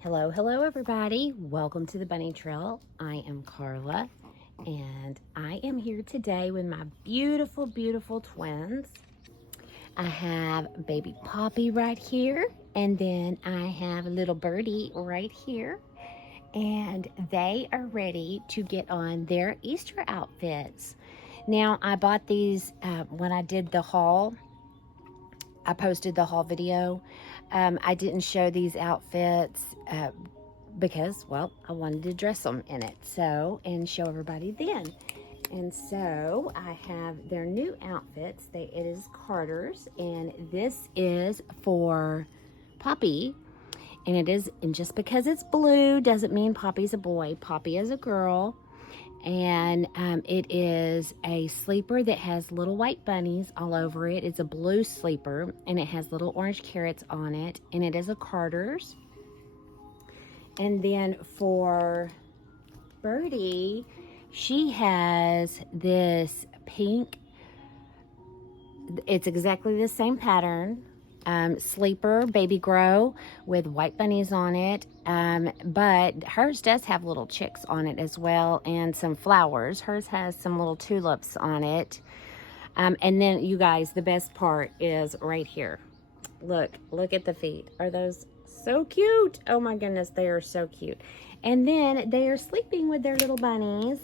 Hello, hello, everybody. Welcome to the Bunny Trail. I am Carla, and I am here today with my beautiful, beautiful twins. I have baby Poppy right here, and then I have little Birdie right here, and they are ready to get on their Easter outfits. Now, I bought these when I did the haul. I posted the haul video. I didn't show these outfits because, well, I wanted to dress them in it, and show everybody then. And so I have their new outfits. It is Carter's, and this is for Poppy. And just because it's blue doesn't mean Poppy's a boy. Poppy is a girl. And it is a sleeper that has little white bunnies all over it. It's a blue sleeper, and it has little orange carrots on it, and it is a Carter's. And then for Birdie, she has this pink, it's exactly the same pattern, sleeper baby grow with white bunnies on it, but hers does have little chicks on it as well, and some flowers. Hers has some little tulips on it. And then, you guys, the best part is right here. Look at the feet. Are those so cute? Oh my goodness, they are so cute. And then they are sleeping with their little bunnies.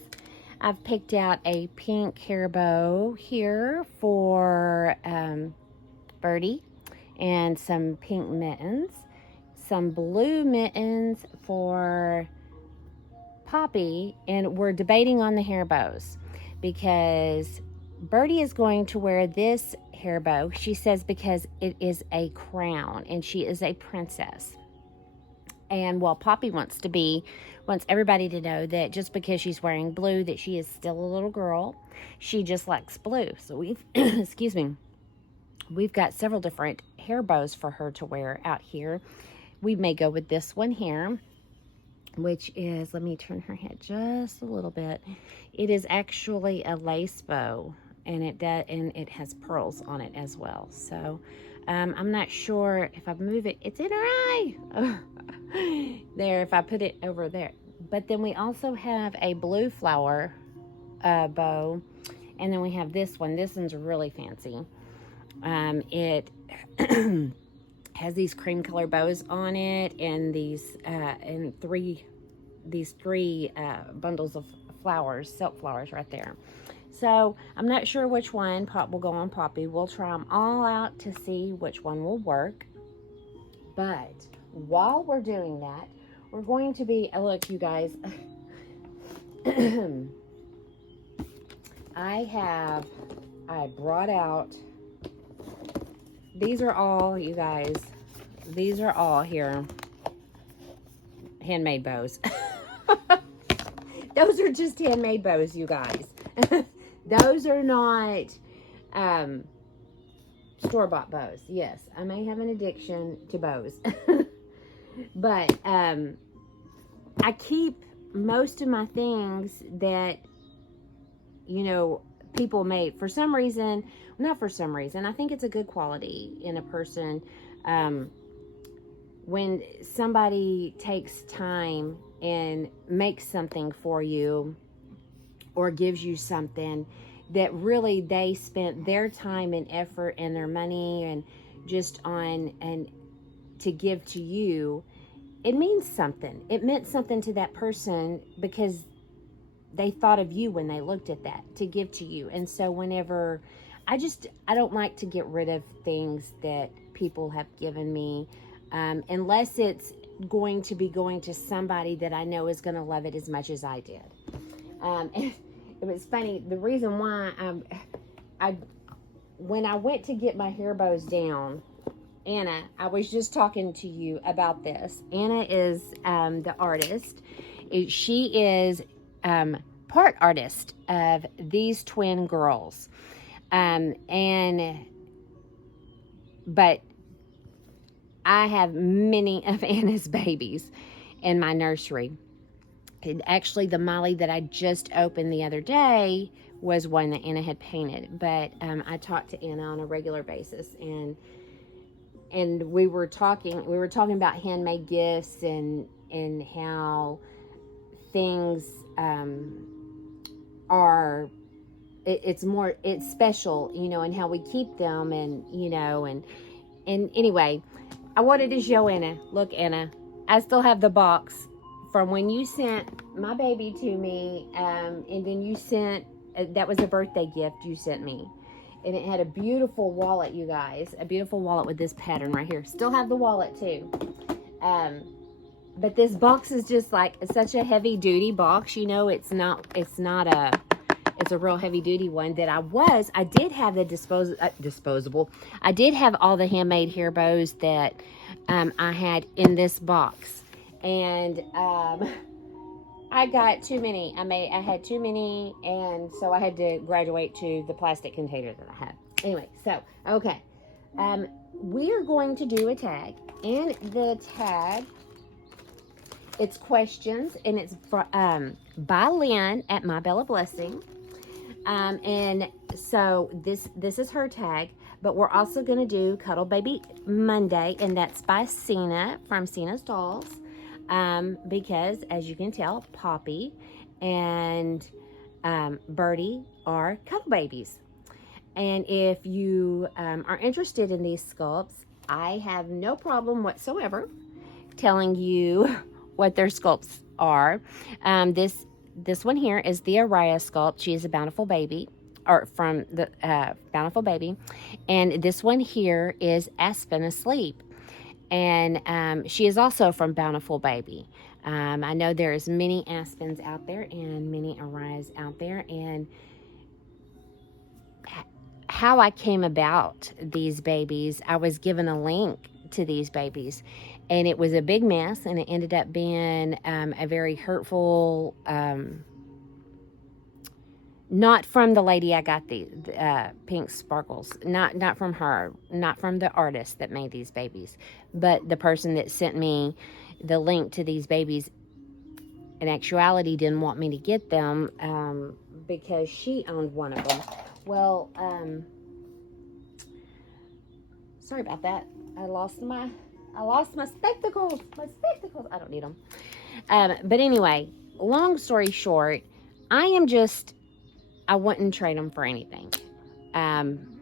I've picked out a pink hair bow here for Birdie, and some pink mittens, some blue mittens for Poppy, and we're debating on the hair bows because Birdie is going to wear this hair bow, she says, because it is a crown and she is a princess. And while Poppy wants everybody to know that just because she's wearing blue, that she is still a little girl. She just likes blue. So we've, excuse me, we've got several different hair bows for her to wear out here. We may go with this one here, which is, let me turn her head just a little bit. It is actually a lace bow, and it has pearls on it as well. So I'm not sure if I move it, it's in her eye. There, if I put it over there. But then we also have a blue flower bow, and then we have this one. This one's really fancy. It has these cream color bows on it, and these three bundles of flowers, silk flowers right there. So I'm not sure which one will go on Poppy. We'll try them all out to see which one will work. But while we're doing that, we're going to be, look, you guys, I brought out, these are all, you guys, these are all here, handmade bows. Those are just handmade bows, you guys. Those are not store-bought bows. Yes, I may have an addiction to bows. But I keep most of my things that, people make for some reason, not for some reason, I think it's a good quality in a person. When somebody takes time and makes something for you or gives you something that really they spent their time and effort and their money and just on and to give to you, it means something. It meant something to that person because they thought of you when they looked at that to give to you. And so whenever I don't like to get rid of things that people have given me, unless it's going to be going to somebody that I know is going to love it as much as I did. It was funny. The reason why when I went to get my hair bows down, Anna, I was just talking to you about this. Anna is the artist. She is part artist of these twin girls. But I have many of Anna's babies in my nursery. And actually, the Molly that I just opened the other day was one that Anna had painted. But I talk to Anna on a regular basis, and and we were talking about handmade gifts and how things are, it's special, you know, and how we keep them, and you know, and anyway, I wanted to show Anna. Look, Anna, I still have the box from when you sent my baby to me, and then you sent, that was a birthday gift you sent me. And it had a beautiful wallet, you guys. A beautiful wallet with this pattern right here. Still have the wallet too. But this box is just like such a heavy duty box. You know, it's a real heavy duty one that I did have the disposable. I did have all the handmade hair bows that I had in this box. And I got too many. I had too many, and so I had to graduate to the plastic container that I had. Anyway, so okay. We are going to do a tag. And the tag, it's questions, and it's by Lynn at My Bella Blessing. And so this is her tag, but we're also going to do Cuddle Baby Monday, and that's by Cena from Cena's Dolls. Because as you can tell, Poppy and Birdie are cuddle babies. And if you are interested in these sculpts, I have no problem whatsoever telling you what their sculpts are. This one here is the Araya sculpt. She is a Bountiful Baby, or from the Bountiful Baby. And this one here is Aspen Asleep. And she is also from Bountiful Baby. I know there's many Aspens out there and many Arayas out there. And how I came about these babies, I was given a link to these babies. And it was a big mess, and it ended up being a very hurtful, not from the lady I got the pink sparkles, not from her, not from the artist that made these babies, but the person that sent me the link to these babies in actuality didn't want me to get them because she owned one of them. Well, sorry about that. I lost my spectacles. I don't need them. But anyway, long story short, I wouldn't trade them for anything.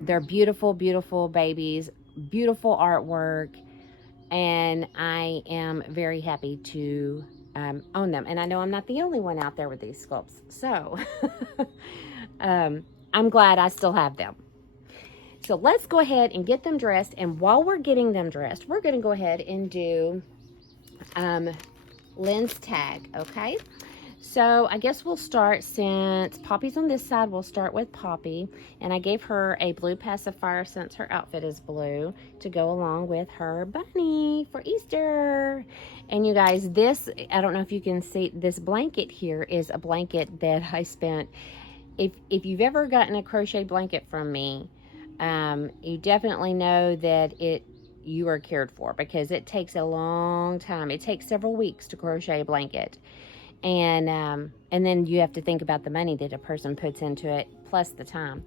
They're beautiful, beautiful babies, beautiful artwork, and I am very happy to own them. And I know I'm not the only one out there with these sculpts, so I'm glad I still have them. So let's go ahead and get them dressed, and while we're getting them dressed, we're going to go ahead and do Lynn's tag, okay? So I guess we'll start, since Poppy's on this side, we'll start with Poppy. And I gave her a blue pacifier since her outfit is blue to go along with her bunny for Easter. And you guys, this, I don't know if you can see, this blanket here is a blanket that I spent. If you've ever gotten a crochet blanket from me, you definitely know that you are cared for, because it takes a long time. It takes several weeks to crochet a blanket. And then you have to think about the money that a person puts into it, plus the time.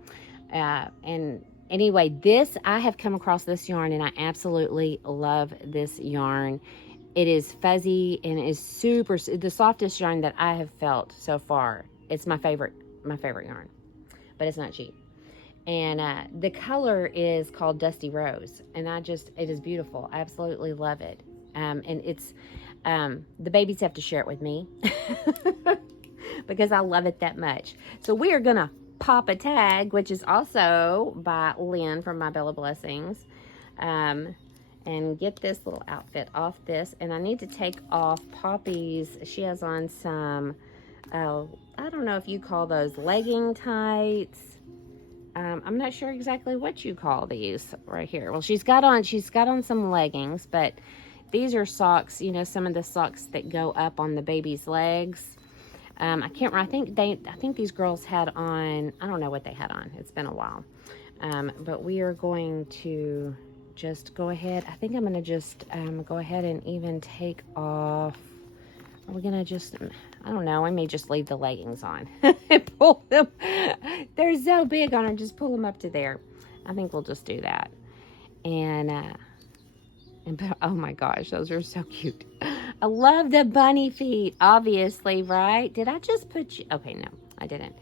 And anyway, I have come across this yarn, and I absolutely love this yarn. It is fuzzy and is the softest yarn that I have felt so far. It's my favorite yarn, but it's not cheap. And the color is called Dusty Rose, and it is beautiful. I absolutely love it. And it's, the babies have to share it with me because I love it that much. So we are going to pop a tag, which is also by Lynn from My Bella Blessings, and get this little outfit off this. And I need to take off Poppy's. She has on some, I don't know if you call those legging tights. I'm not sure exactly what you call these right here. Well, she's got on some leggings, but these are socks, you know, some of the socks that go up on the baby's legs. I can't remember. I think these girls had on, I don't know what they had on. It's been a while. But we are going to just go ahead. I think I'm going to just go ahead and even take off. Are we going to just, I don't know, I may just leave the leggings on and pull them. They're so big on her, just pull them up to there. I think we'll just do that. And And oh my gosh, those are so cute. I love the bunny feet, obviously, right? Did I just put you? Okay, no, I didn't.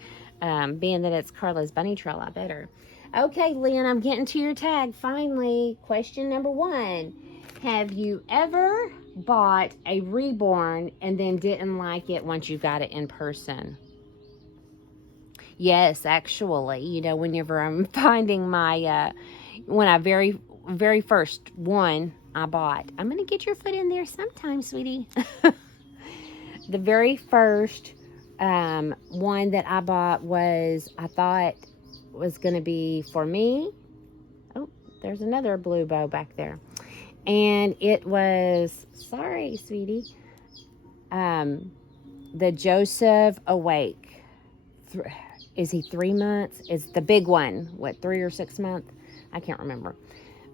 Being that it's Carla's bunny trail, I better. Okay, Lynn, I'm getting to your tag finally. Question number 1. Have you ever bought a reborn and then didn't like it once you got it in person? Yes, actually, you know, whenever I'm finding my, when I very first one I bought, I'm going to get your foot in there sometime, sweetie. The very first one that I bought I thought was going to be for me. Oh, there's another blue bow back there. And it was, sorry, sweetie, the Joseph Awake. Is he 3 months? Is the big one, what, 3 or 6 months? I can't remember.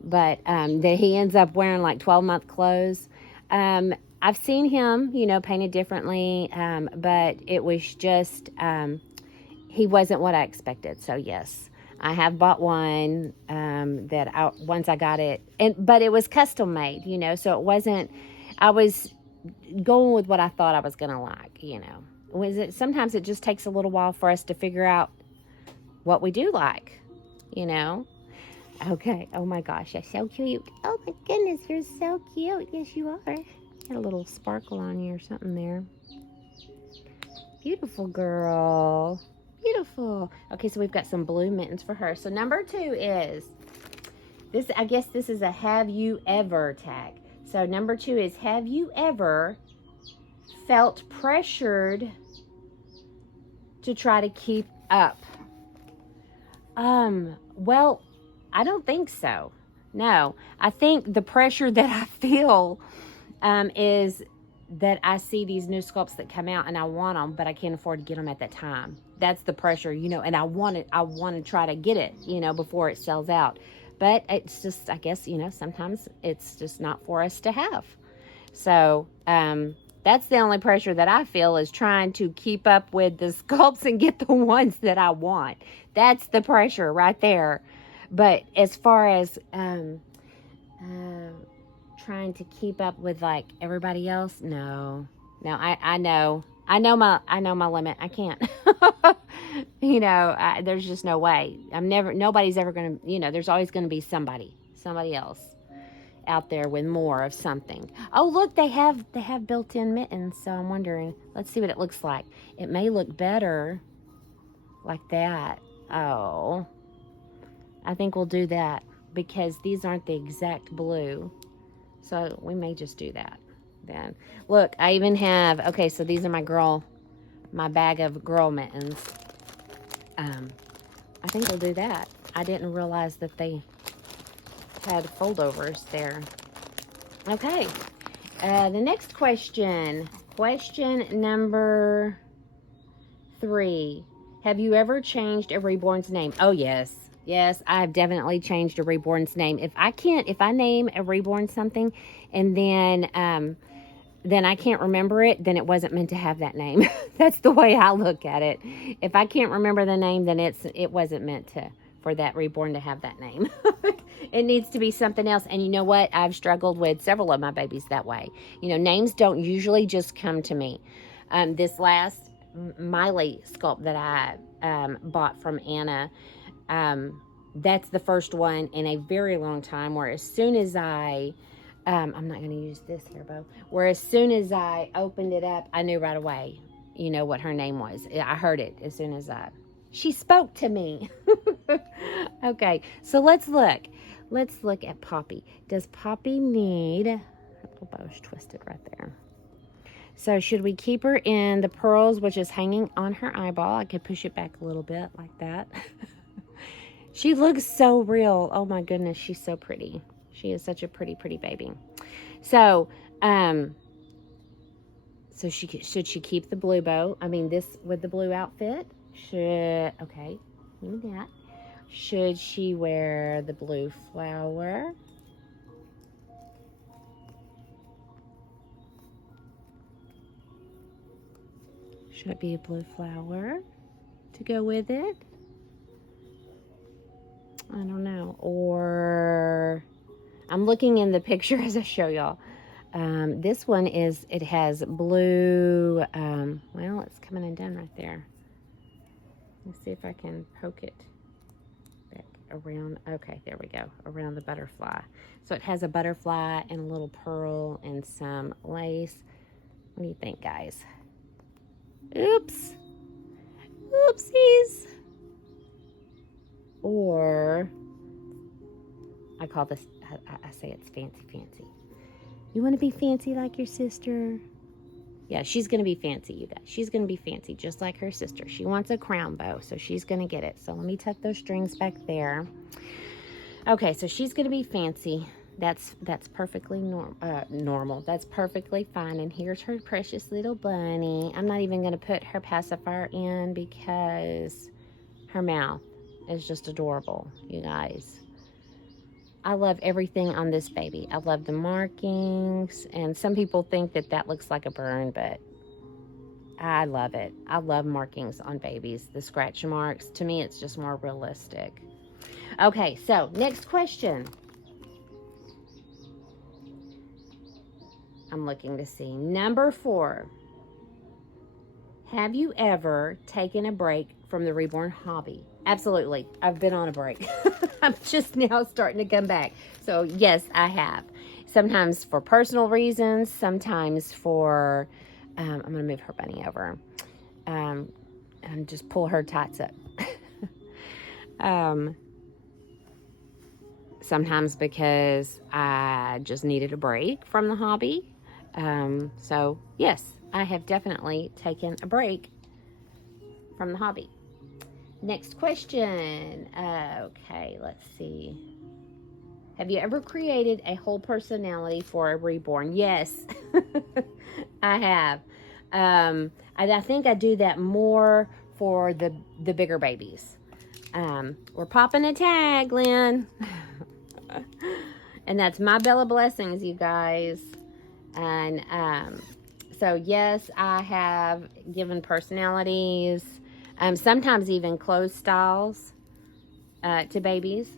But that he ends up wearing like 12-month clothes. I've seen him, you know, painted differently, but it was just, he wasn't what I expected. So yes, I have bought one once I got it, but it was custom made, you know, so it wasn't, I was going with what I thought I was going to like, you know. Sometimes it just takes a little while for us to figure out what we do like, you know. Okay. Oh my gosh, you're so cute. Oh my goodness, you're so cute. Yes, you are. Got a little sparkle on you or something there. Beautiful girl. Beautiful. Okay, so we've got some blue mittens for her. So number 2 is this. I guess this is a have you ever tag. So number 2 is, have you ever felt pressured to try to keep up? Well, I don't think so. No, I think the pressure that I feel is that I see these new sculpts that come out and I want them, but I can't afford to get them at that time. That's the pressure, you know, and I want to try to get it, you know, before it sells out. But it's just, I guess, you know, sometimes it's just not for us to have. So, that's the only pressure that I feel, is trying to keep up with the sculpts and get the ones that I want. That's the pressure right there. But as far as trying to keep up with like everybody else, no. I know my limit. I can't. You know, there's just no way. Nobody's ever gonna, you know, there's always gonna be somebody else out there with more of something. Oh, look, they have built-in mittens, so I'm wondering, let's see what it looks like. It may look better like that. Oh, I think we'll do that because these aren't the exact blue, so we may just do that then. Look, I even have, okay, so these are my bag of girl mittens. I think we'll do that. I didn't realize that they had foldovers there. Okay, the next question number 3. Have you ever changed a reborn's name? Oh yes, I have definitely changed a reborn's name. If I name a reborn something and then I can't remember it, then it wasn't meant to have that name. That's the way I look at it. If I can't remember the name, then it wasn't meant for that reborn to have that name. It needs to be something else. And you know what? I've struggled with several of my babies that way. You know, names don't usually just come to me. This last Miley sculpt that I bought from Anna, that's the first one in a very long time where as soon as I'm not going to use this hair bow, where as soon as I opened it up, I knew right away, you know, what her name was. I heard it as soon as she spoke to me. Okay, so let's look at Poppy. Does Poppy need, that little bow's twisted right there. So should we keep her in the pearls, which is hanging on her eyeball? I could push it back a little bit like that. She looks so real. Oh my goodness, she's so pretty. She is such a pretty, pretty baby. So, should she keep the blue bow? I mean, this with the blue outfit? Okay, give me that. Should she wear the blue flower? Should it be a blue flower to go with it? I don't know. Or I'm looking in the picture as I show y'all. This one is, it has blue, well, it's coming undone right there. Let's see if I can poke it back around. Okay, there we go, around the butterfly. So it has a butterfly and a little pearl and some lace. What do you think, guys? Oops. Oopsies. Or, I call this, I say it's fancy, fancy. You want to be fancy like your sister? Yeah, she's going to be fancy, you guys. She's going to be fancy, just like her sister. She wants a crown bow, so she's going to get it. So let me tuck those strings back there. Okay, so she's going to be fancy. That's perfectly normal. That's perfectly fine. And here's her precious little bunny. I'm not even going to put her pacifier in because her mouth is just adorable, you guys. I love everything on this baby. I love the markings, and some people think that that looks like a burn, but I love it. I love markings on babies, the scratch marks. To me, it's just more realistic. Okay, so next question. I'm looking to see. Number 4. Have you ever taken a break from the reborn hobby? Absolutely. I've been on a break. I'm just now starting to come back. So yes, I have. Sometimes for personal reasons, sometimes for, I'm going to move her bunny over and just pull her tights up. Sometimes because I just needed a break from the hobby. So yes, I have definitely taken a break from the hobby. Next question. Okay, let's see. Have you ever created a whole personality for a reborn? Yes, I have. I think I do that more for the bigger babies. We're popping a tag, Lynn. And that's my Bella Blessings, you guys. And so yes, I have given personalities, sometimes even clothes styles to babies.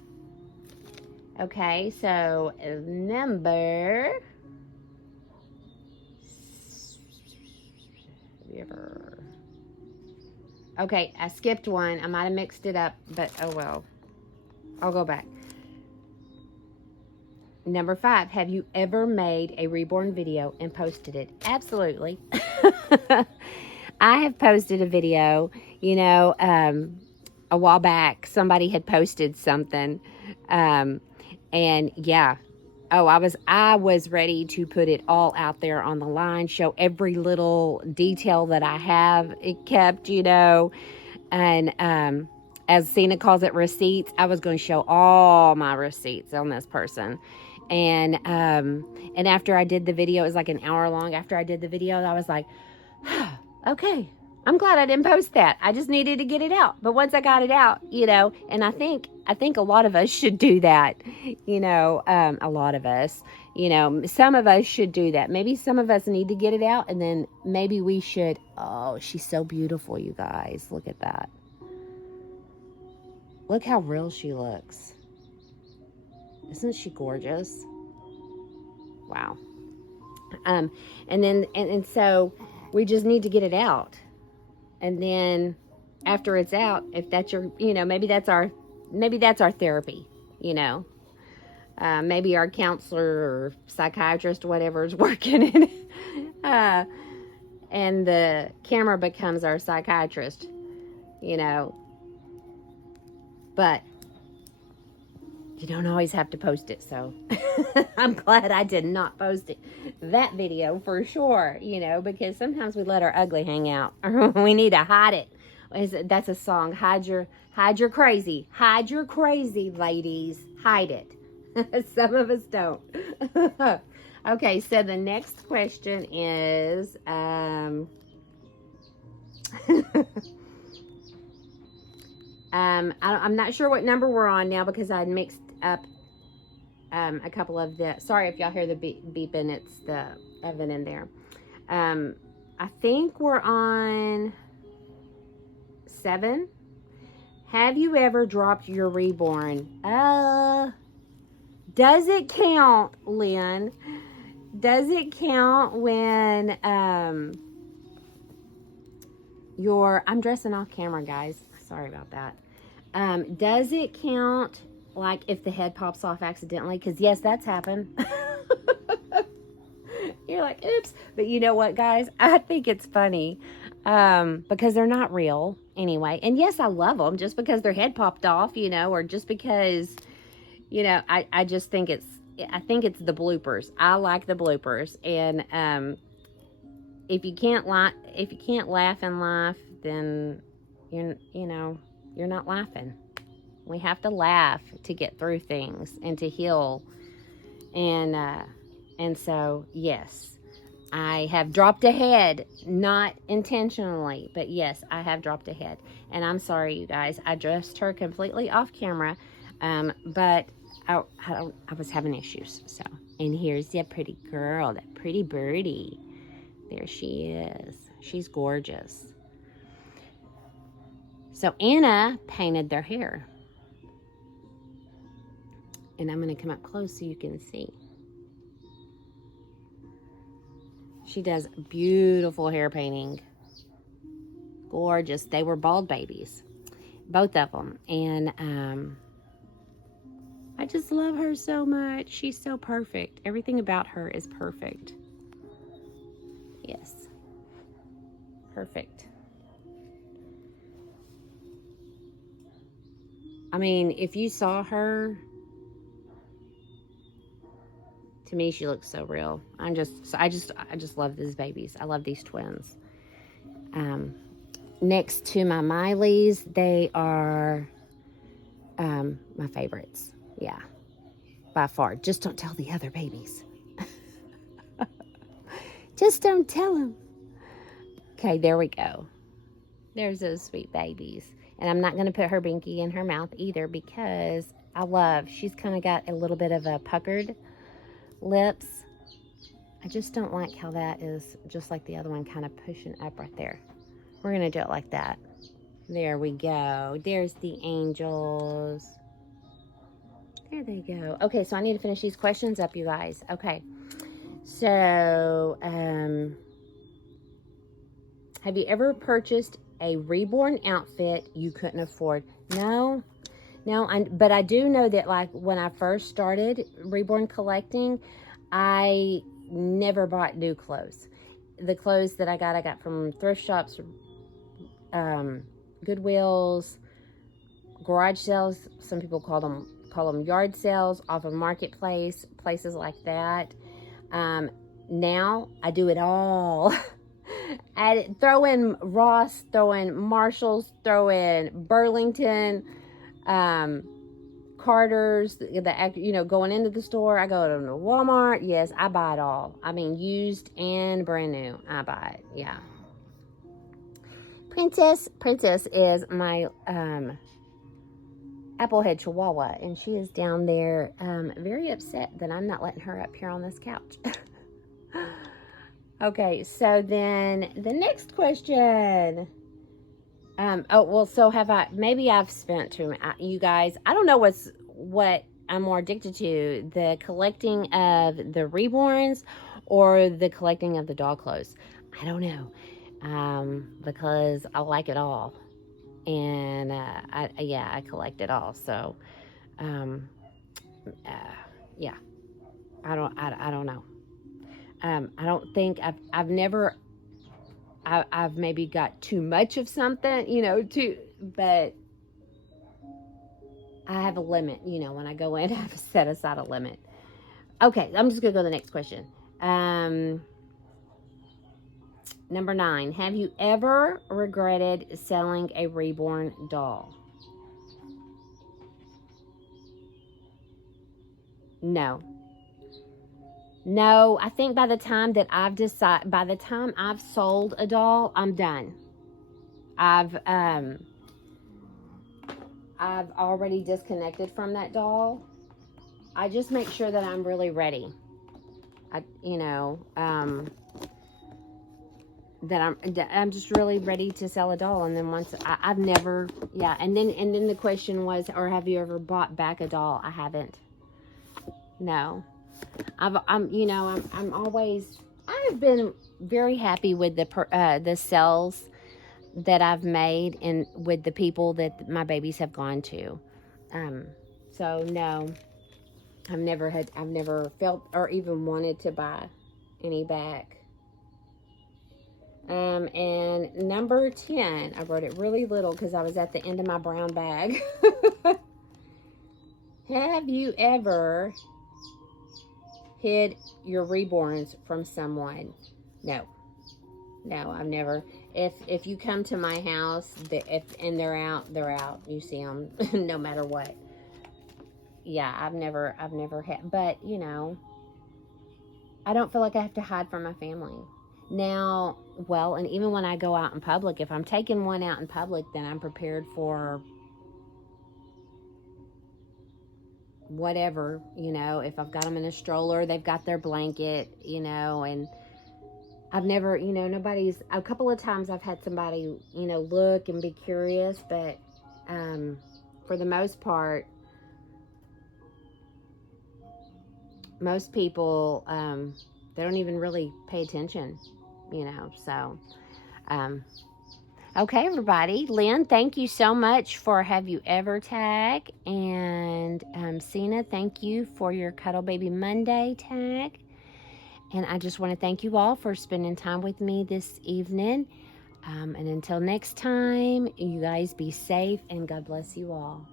Okay, so number, have you ever, okay, I skipped one. I might have mixed it up, but oh well. I'll go back. Number 5, have you ever made a reborn video and posted it? Absolutely. I have posted a video, you know, a while back. Somebody had posted something, and yeah. Oh, I was ready to put it all out there on the line, show every little detail that I have it kept, you know, and as Cena calls it, receipts. I was going to show all my receipts on this person. And after I did the video, it was like an hour long. After I did the video, I was like, okay, I'm glad I didn't post that. I just needed to get it out. But once I got it out, you know, and I think a lot of us should do that, you know, a lot of us, you know, some of us should do that. Maybe some of us need to get it out, and then maybe we should. Oh, she's so beautiful, you guys. Look at that. Look how real she looks. Isn't she gorgeous? Wow. And then, and so we just need to get it out. And then after it's out, if that's your, you know, maybe that's our therapy, you know. Maybe our counselor or psychiatrist, whatever, is working in it. And the camera becomes our psychiatrist, you know. But you don't always have to post it, so I'm glad I did not post that video for sure, you know, because sometimes we let our ugly hang out. We need to hide it. That's a song. Hide your crazy. Hide your crazy, ladies. Hide it. Some of us don't. Okay, so the next question is, I'm not sure what number we're on now because I mixed up a couple of the, sorry if y'all hear the beeping, it's the oven in there. I think we're on 7. Have you ever dropped your reborn? Does it count, Lynn? Does it count when I'm dressing off camera, guys. Sorry about that. Does it count like if the head pops off accidentally? Because yes, that's happened. You're like, oops. But you know what, guys? I think it's funny because they're not real anyway. And yes, I love them just because their head popped off, you know, or just because, you know, I just think it's the bloopers. I like the bloopers. And if you can't laugh in life, then you're not laughing. We have to laugh to get through things and to heal. And so, yes, I have dropped a head, not intentionally, but yes, I have dropped a head. And I'm sorry, you guys. I dressed her completely off camera, but I was having issues. So, and here's that pretty girl, that pretty birdie. There she is. She's gorgeous. So Anna painted their hair. And I'm going to come up close so you can see. She does beautiful hair painting. Gorgeous. They were bald babies. Both of them. And I just love her so much. She's so perfect. Everything about her is perfect. Yes. Perfect. I mean, if you saw her, to me, she looks so real. I just love these babies. I love these twins. Next to my Mileys, they are my favorites. Yeah, by far. Just don't tell the other babies. Just don't tell them. Okay, there we go. There's those sweet babies. And I'm not going to put her binky in her mouth either because she's kind of got a little bit of a puckered lips. I just don't like how that is just like the other one, kind of pushing up right there. We're going to do it like that. There we go. There's the angels. There they go. Okay, so I need to finish these questions up, you guys. Okay. So, have you ever purchased a reborn outfit you couldn't afford? No, but I do know that, like, when I first started reborn collecting, I never bought new clothes. The clothes that I got from thrift shops, Goodwills, garage sales. Some people call them yard sales, off of Marketplace, places like that. Now I do it all. Throw in Ross, throw in Marshalls, throw in Burlington, Carter's, going into the store. I go to Walmart. Yes, I buy it all. I mean, used and brand new. I buy it. Yeah. Princess is my Applehead Chihuahua, and she is down there very upset that I'm not letting her up here on this couch. Okay, so then the next question. So maybe I've spent you guys, I don't know what I'm more addicted to, the collecting of the reborns or the collecting of the doll clothes. I don't know, because I like it all. And, I collect it all. So, yeah, I don't know. I don't think I've maybe got too much of something, but I have a limit, when I go in, I have to set aside a limit. Okay, I'm just going to go to the next question. Number 9, have you ever regretted selling a reborn doll? No, I think by the time I've sold a doll, I'm done. I've already disconnected from that doll. I just make sure that I'm really ready. That I'm just really ready to sell a doll. And then once I've never, and then the question was, or have you ever bought back a doll? I haven't. no. I've been very happy with the sales that I've made and with the people that my babies have gone to. So no, I've never felt or even wanted to buy any back. And number 10, I wrote it really little because I was at the end of my brown bag. Have you ever hid your reborns from someone? No, I've never. If you come to my house, and they're out, they're out. You see them, no matter what. Yeah, I've never had. But I don't feel like I have to hide from my family now. Well, and even when I go out in public, if I'm taking one out in public, then I'm prepared for whatever, if I've got them in a stroller, they've got their blanket, and I've never, a couple of times I've had somebody, look and be curious, but for the most part, most people, they don't even really pay attention, so, okay, everybody. Lynn, thank you so much for Have You Ever tag. And Cena, thank you for your Cuddle Baby Monday tag. And I just want to thank you all for spending time with me this evening. And until next time, you guys be safe and God bless you all.